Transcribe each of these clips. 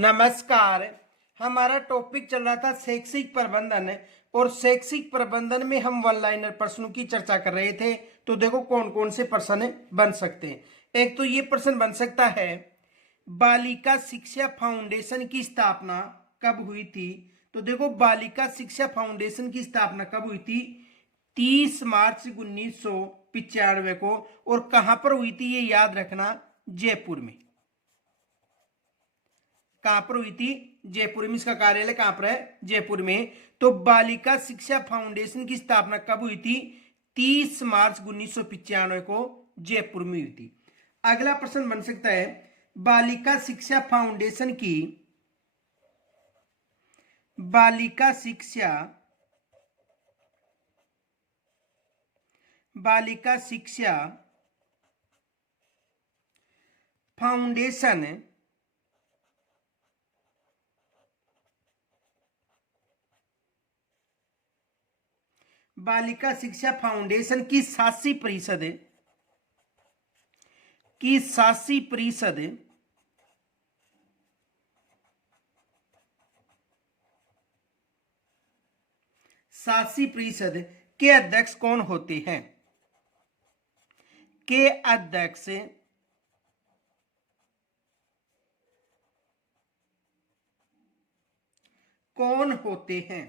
नमस्कार। हमारा टॉपिक चल रहा था शैक्षिक प्रबंधन और शैक्षिक प्रबंधन में हम वन लाइनर प्रश्नों की चर्चा कर रहे थे। तो देखो कौन कौन से प्रश्न बन सकते हैं। एक तो ये प्रश्न बन सकता है, बालिका शिक्षा फाउंडेशन की स्थापना कब हुई थी। तो देखो बालिका शिक्षा फाउंडेशन की स्थापना कब हुई थी, 30 मार्च 1995 को। और कहां पर हुई थी ये याद रखना, जयपुर में। कहां पर हुई थी, जयपुर में। इसका कार्यालय कहां पर है, जयपुर में। तो बालिका शिक्षा फाउंडेशन की स्थापना कब हुई थी, 30 मार्च 1995 को जयपुर में हुई थी। अगला प्रश्न बन सकता है, बालिका शिक्षा फाउंडेशन की बालिका शिक्षा फाउंडेशन बालिका शिक्षा फाउंडेशन की शासी परिषद के अध्यक्ष कौन होते हैं, के अध्यक्ष कौन होते हैं।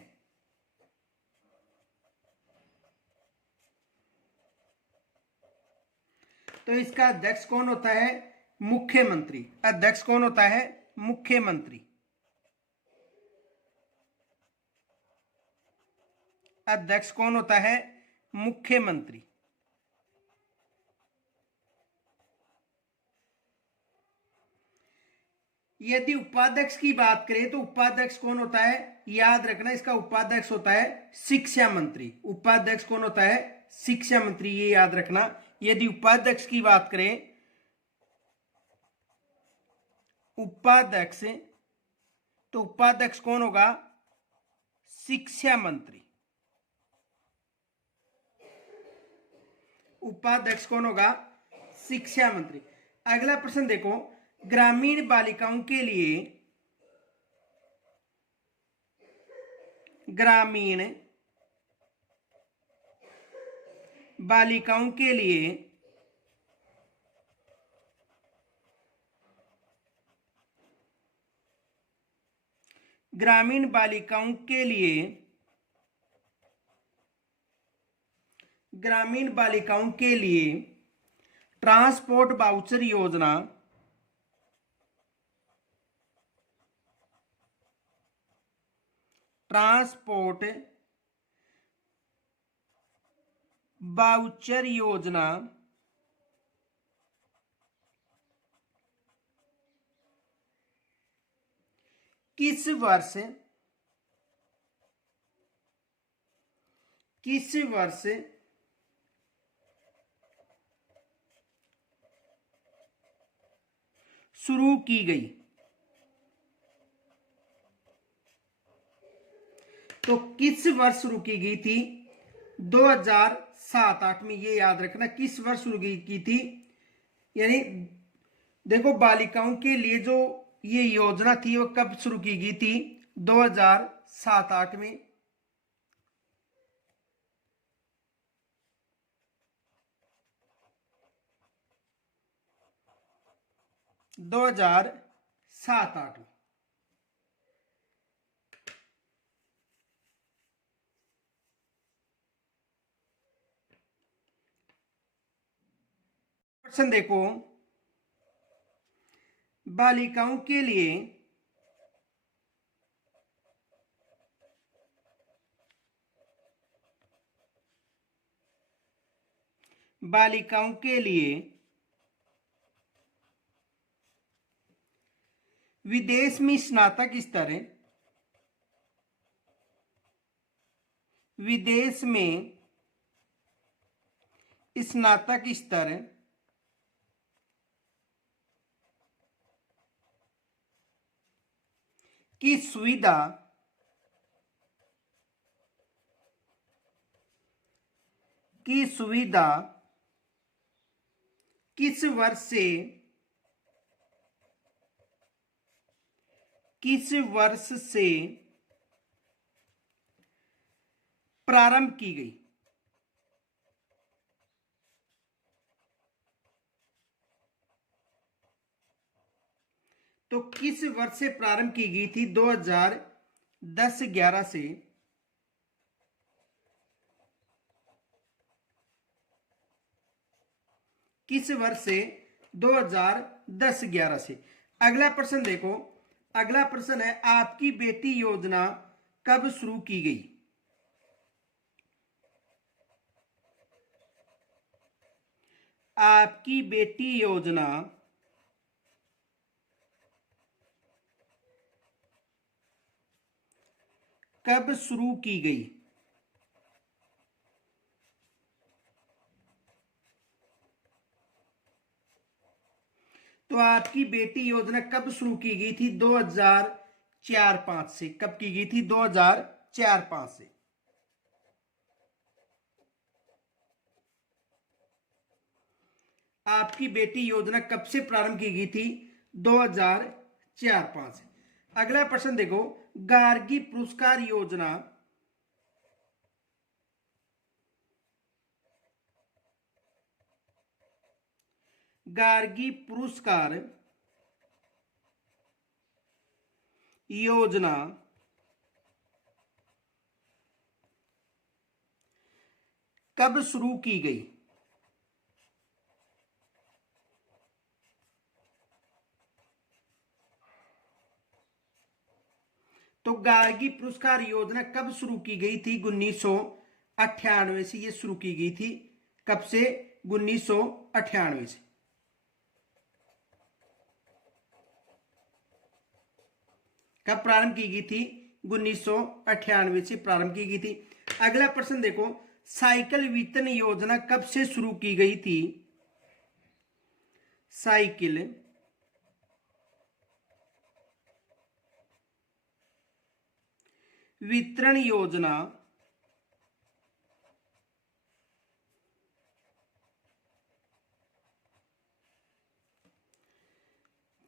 तो इसका अध्यक्ष कौन होता है, मुख्यमंत्री। अध्यक्ष कौन होता है, मुख्यमंत्री। अध्यक्ष कौन होता है, मुख्यमंत्री। यदि उपाध्यक्ष की बात करें तो उपाध्यक्ष कौन होता है, याद रखना इसका उपाध्यक्ष होता है शिक्षा मंत्री। उपाध्यक्ष कौन होता है, शिक्षा मंत्री, ये याद रखना। यदि उपाध्यक्ष की बात करें, उपाध्यक्ष, तो उपाध्यक्ष कौन होगा, शिक्षा मंत्री। उपाध्यक्ष कौन होगा, शिक्षा मंत्री। अगला प्रश्न देखो, ग्रामीण बालिकाओं के लिए ग्रामीण बालिकाओं के लिए ग्रामीण बालिकाओं के लिए ग्रामीण बालिकाओं के लिए ट्रांसपोर्ट वाउचर योजना ट्रांसपोर्ट वाउचर योजना किस वर्ष शुरू की गई। तो किस वर्ष शुरू की गई थी, 2007-8 में, ये याद रखना। किस वर्ष शुरू की थी, यानी देखो बालिकाओं के लिए जो ये योजना थी वो कब शुरू की गई थी, 2007-8 में। 2007-8 में। प्रश्न देखो, बालिकाओं के लिए विदेश में स्नातक स्तर की सुविधा किस वर्ष से किस वर्ष से प्रारंभ की गई? तो किस वर्ष से प्रारंभ की गई थी? 2010-11 से किस वर्ष से? 2010-11 से। अगला प्रश्न देखो, अगला प्रश्न है आपकी बेटी योजना कब शुरू की गई? आपकी बेटी योजना कब शुरू की गई? तो आपकी बेटी योजना कब शुरू की गई थी? 2004-5 से। कब की गई थी? 2004-5 से। आपकी बेटी योजना कब से प्रारंभ की गई थी? 2004-5 से। अगला प्रश्न देखो, गार्गी पुरस्कार योजना गार्गी पुरस्कार योजना कब शुरू की गई? तो गार्गी पुरस्कार योजना कब शुरू की गई थी? 1998 से ये शुरू की गई थी। कब से? 1998 से। कब प्रारंभ की गई थी? 1998 से प्रारंभ की गई थी। अगला प्रश्न देखो, साइकिल वितरण योजना कब से शुरू की गई थी? साइकिल वितरण योजना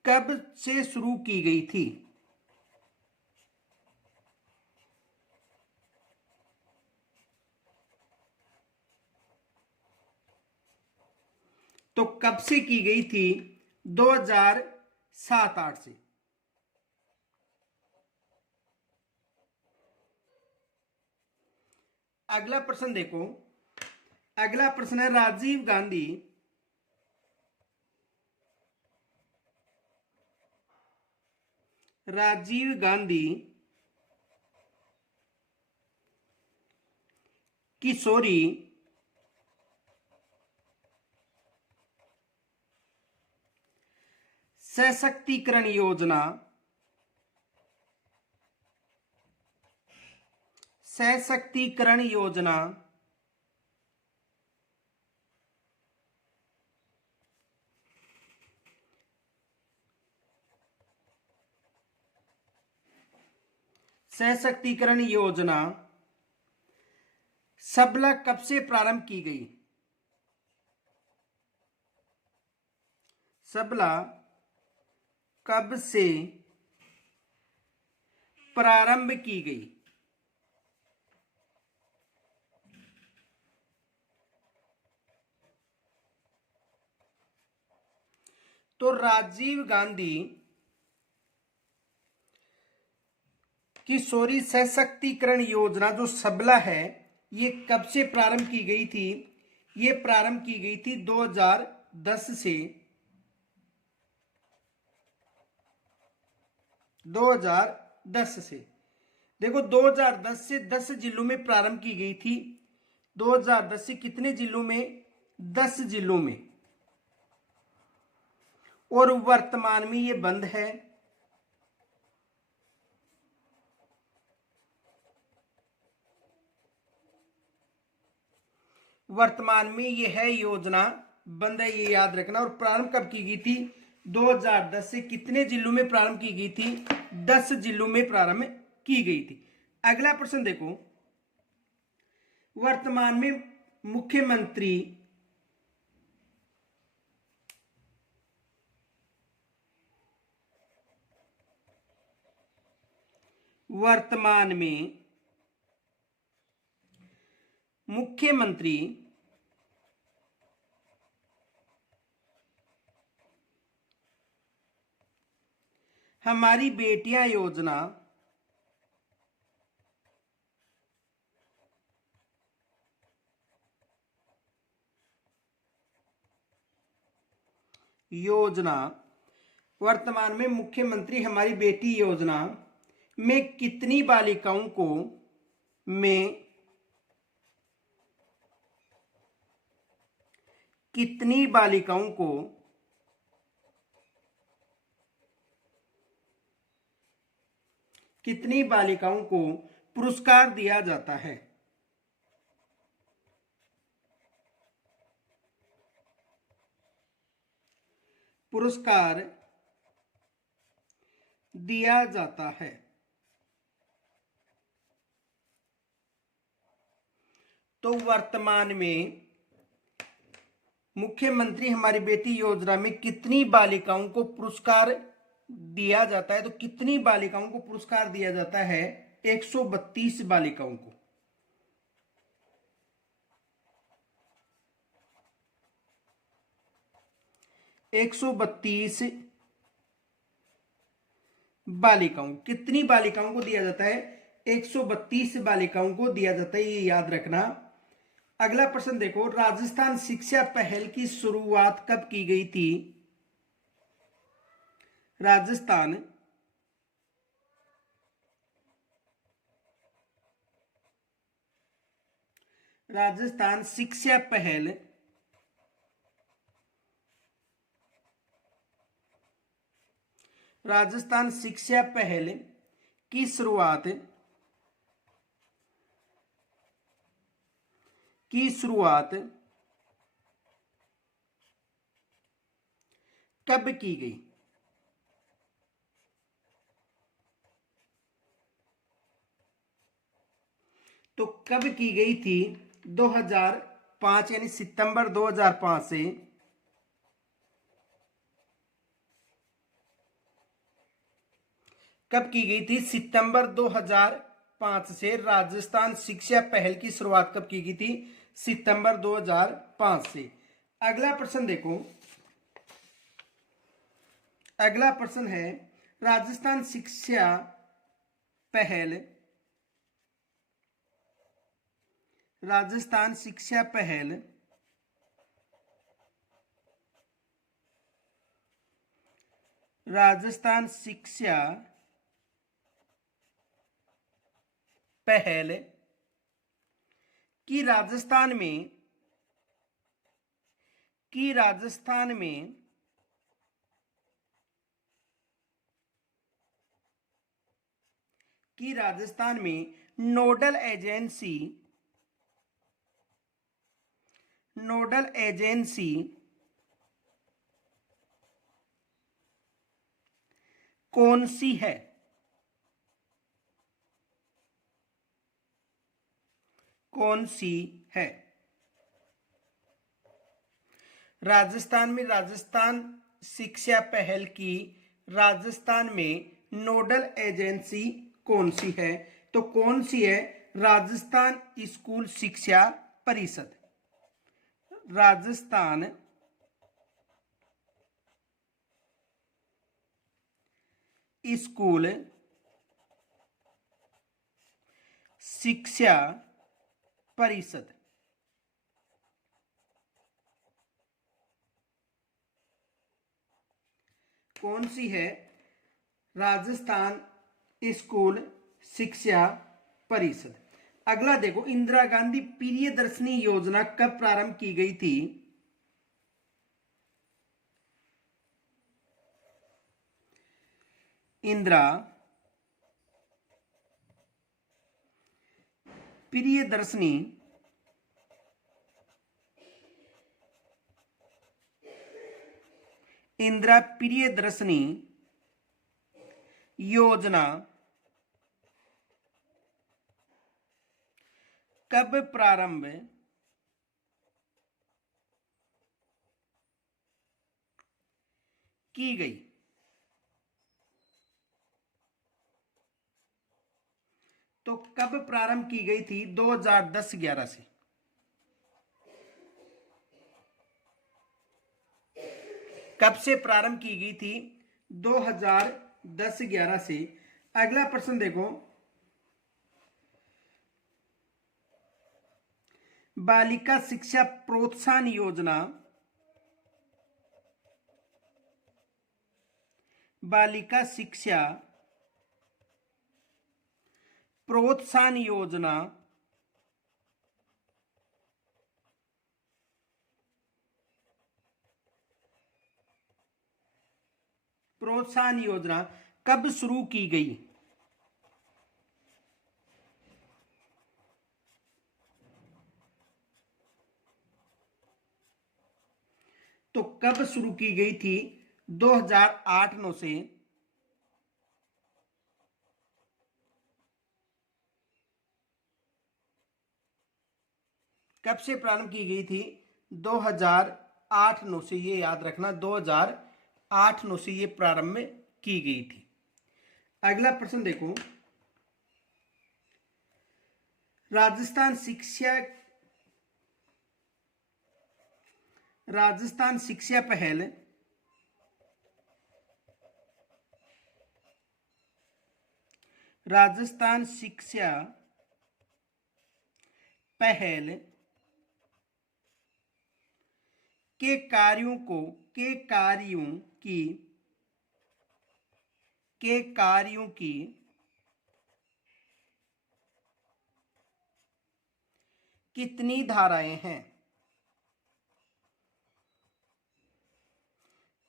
कब से शुरू की गई थी? तो कब से की गई थी? 2007-8 से। अगला प्रश्न देखो, अगला प्रश्न है राजीव गांधी किशोरी सशक्तिकरण योजना सबला कब से प्रारंभ की गई? सबला कब से प्रारंभ की गई? तो राजीव गांधी किशोरी सशक्तिकरण योजना जो सबला है, ये कब से प्रारंभ की गई थी? ये प्रारंभ की गई थी 2010 से। 2010 से। देखो 2010 से 10 जिलों में प्रारंभ की गई थी। 2010 से कितने जिलों में? 10 जिलों में। और वर्तमान में ये बंद है। वर्तमान में ये है योजना बंद है, ये याद रखना। और प्रारंभ कब की गई थी? 2010 से। कितने जिलों में प्रारंभ की गई थी? 10 जिलों में प्रारंभ की गई थी। अगला प्रश्न देखो, वर्तमान में मुख्यमंत्री वर्तमान में मुख्यमंत्री हमारी बेटियां योजना वर्तमान में मुख्यमंत्री हमारी बेटी योजना में कितनी बालिकाओं को में कितनी बालिकाओं को पुरस्कार दिया जाता है। पुरस्कार दिया जाता है। तो वर्तमान में मुख्यमंत्री हमारी बेटी योजना में कितनी बालिकाओं को पुरस्कार दिया जाता है? तो कितनी बालिकाओं को पुरस्कार दिया जाता है? 132 बालिकाओं को। 132 बालिकाओं, कितनी बालिकाओं को दिया जाता है? 132 बालिकाओं को दिया जाता है, ये याद रखना। अगला प्रश्न देखो, राजस्थान शिक्षा पहल की शुरुआत कब की गई थी? राजस्थान शिक्षा पहल की शुरुआत कब की गई? तो कब की गई थी? 2005 यानी सितंबर 2005 से कब की गई थी? सितंबर 2005 से राजस्थान शिक्षा पहल की शुरुआत कब की गई थी? सितंबर 2005 से। अगला प्रश्न देखो, अगला प्रश्न है राजस्थान शिक्षा पहल की राजस्थान में नोडल एजेंसी कौन सी है? राजस्थान शिक्षा पहल की राजस्थान में नोडल एजेंसी कौन सी है? तो कौन सी है? राजस्थान स्कूल शिक्षा परिषद। राजस्थान स्कूल शिक्षा परिषद। कौन सी है? राजस्थान स्कूल शिक्षा परिषद। अगला देखो, इंदिरा गांधी प्रियदर्शनी योजना कब प्रारंभ की गई थी? इंदिरा प्रियदर्शनी योजना कब प्रारंभ की गई? तो कब प्रारंभ की गई थी? 2010-11 से। कब से प्रारंभ की गई थी? 2010-11 से। अगला प्रश्न देखो, बालिका शिक्षा प्रोत्साहन योजना, बालिका शिक्षा प्रोत्साहन योजना कब शुरू की गई? तो कब शुरू की गई थी? 2008-9 से। कब से प्रारंभ की गई थी? 2008-9 से। ये याद रखना, 2008-9 से ये प्रारंभ में की गई थी। अगला प्रश्न देखो, राजस्थान शिक्षा पहल राजस्थान शिक्षा पहल के कार्यों की कितनी धाराएं हैं?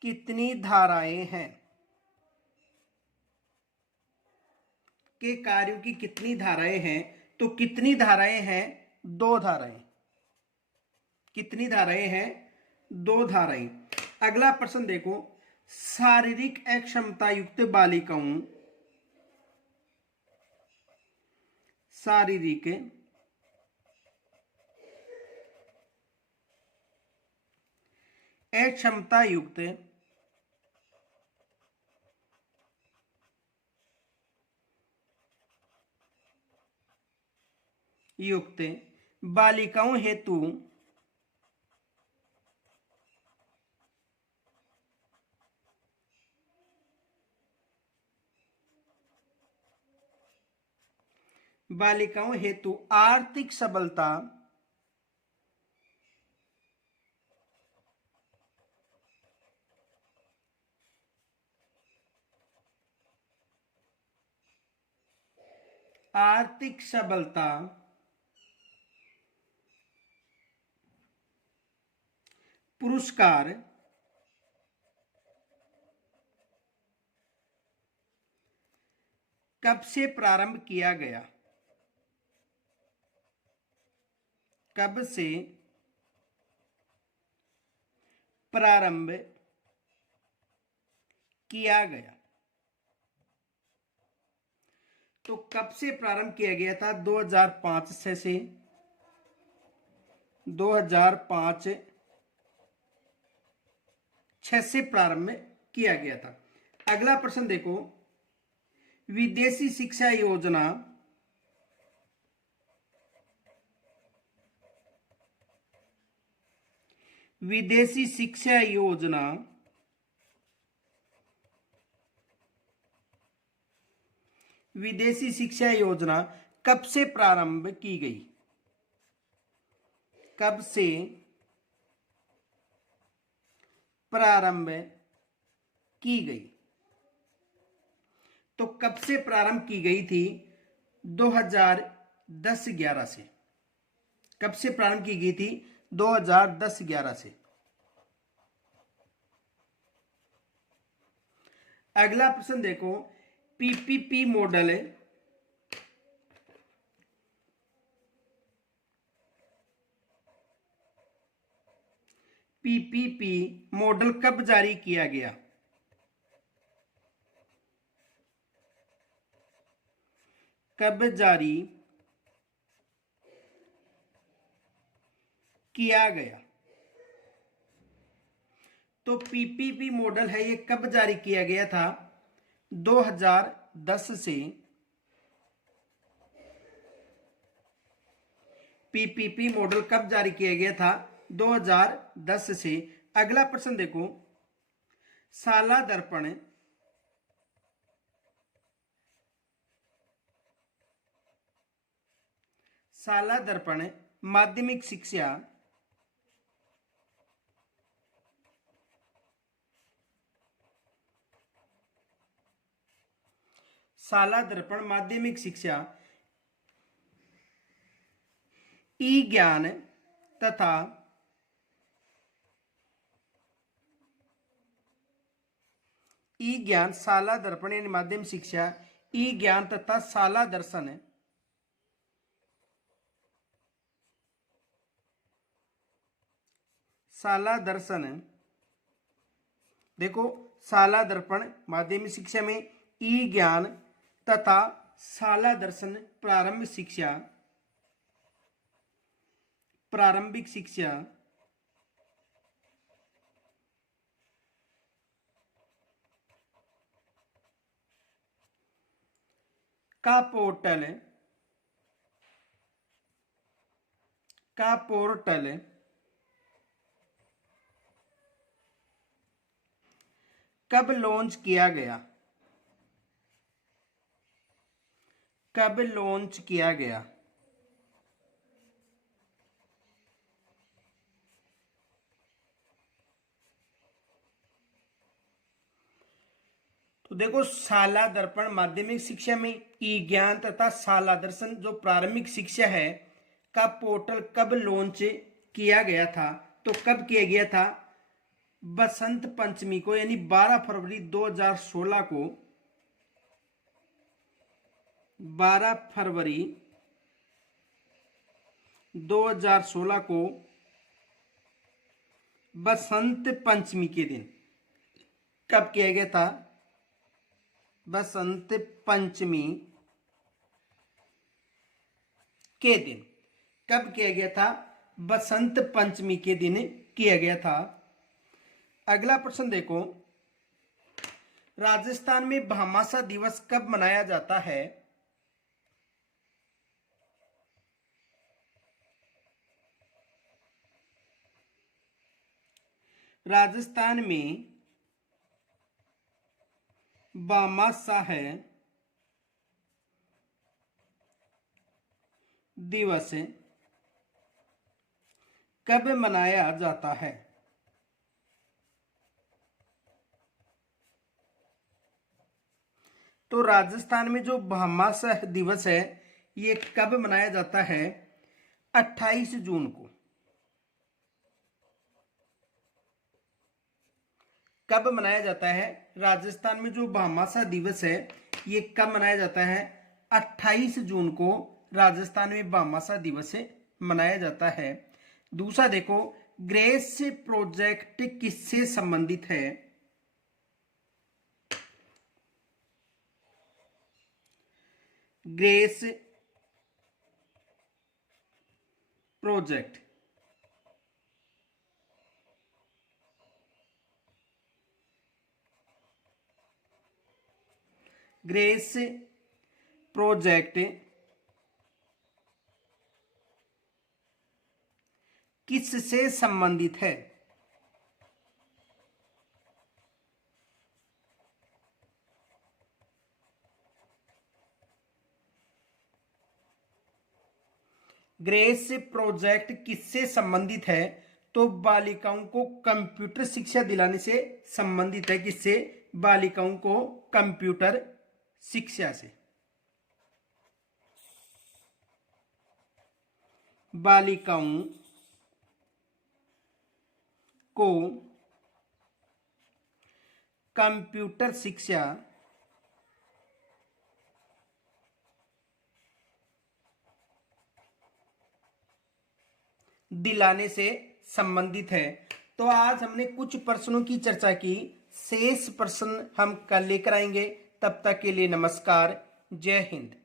कितनी धाराएं हैं? के कार्यों की कितनी धाराएं हैं? तो कितनी धाराएं हैं? 2 धाराएं। कितनी धाराएं हैं? 2 धाराएं। अगला प्रश्न देखो, शारीरिक अक्षमता युक्त बालिकाओं शारीरिक अक्षमता युक्त बालिकाओं हेतु आर्थिक सबलता पुरस्कार कब से प्रारंभ किया गया? कब से प्रारंभ किया गया? तो कब से प्रारंभ किया गया था? 2005 से 2005-6 से प्रारंभ किया गया था। अगला प्रश्न देखो, विदेशी शिक्षा योजना कब से प्रारंभ की गई? कब से प्रारंभ की गई? तो कब से प्रारंभ की गई थी? 2010-11 से। कब से प्रारंभ की गई थी? 2010-11 से। अगला प्रश्न देखो, पीपीपी मॉडल कब जारी किया गया? कब जारी किया गया? तो पीपीपी मॉडल है, ये कब जारी किया गया था? 2010 से पीपीपी मॉडल कब जारी किया गया था? 2010 से। अगला प्रश्न देखो, साला दर्पण माध्यमिक शिक्षा ई ज्ञान तथा शाला दर्पण यानी माध्यमिक शिक्षा ई ज्ञान तथा शाला दर्शन देखो, शाला दर्पण माध्यमिक शिक्षा में, ई ज्ञान तथा शाला दर्शन प्रारंभिक शिक्षा का पोर्टल कब लॉन्च किया गया? तो देखो, शाला दर्पण माध्यमिक शिक्षा में, ई ज्ञान तथा शाला दर्शन जो प्रारंभिक शिक्षा है का पोर्टल कब लॉन्च किया गया था? तो कब किया गया था? बसंत पंचमी को, यानी 12 फरवरी 2016 को। 12 फरवरी 2016 को बसंत पंचमी के दिन कब किया गया था? बसंत पंचमी के दिन कब किया गया था? बसंत पंचमी के दिन किया गया था। अगला प्रश्न देखो, राजस्थान में भामाशाह दिवस कब मनाया जाता है? राजस्थान में भामाशाह दिवस कब मनाया जाता है? तो राजस्थान में जो भामाशाह दिवस है ये कब मनाया जाता है? 28 जून को। कब मनाया जाता है? राजस्थान में जो भामाशाह दिवस है ये कब मनाया जाता है? 28 जून को राजस्थान में भामाशाह दिवस मनाया जाता है। दूसरा देखो, ग्रेस प्रोजेक्ट किससे संबंधित है? ग्रेस प्रोजेक्ट किससे संबंधित है? ग्रेस प्रोजेक्ट किससे संबंधित है? तो बालिकाओं को कंप्यूटर शिक्षा दिलाने से संबंधित है। किससे? बालिकाओं को कंप्यूटर शिक्षा से। बालिकाओं को कंप्यूटर शिक्षा दिलाने से संबंधित है। तो आज हमने कुछ प्रश्नों की चर्चा की, शेष प्रश्न हम कल लेकर आएंगे। तब तक के लिए नमस्कार, जय हिंद।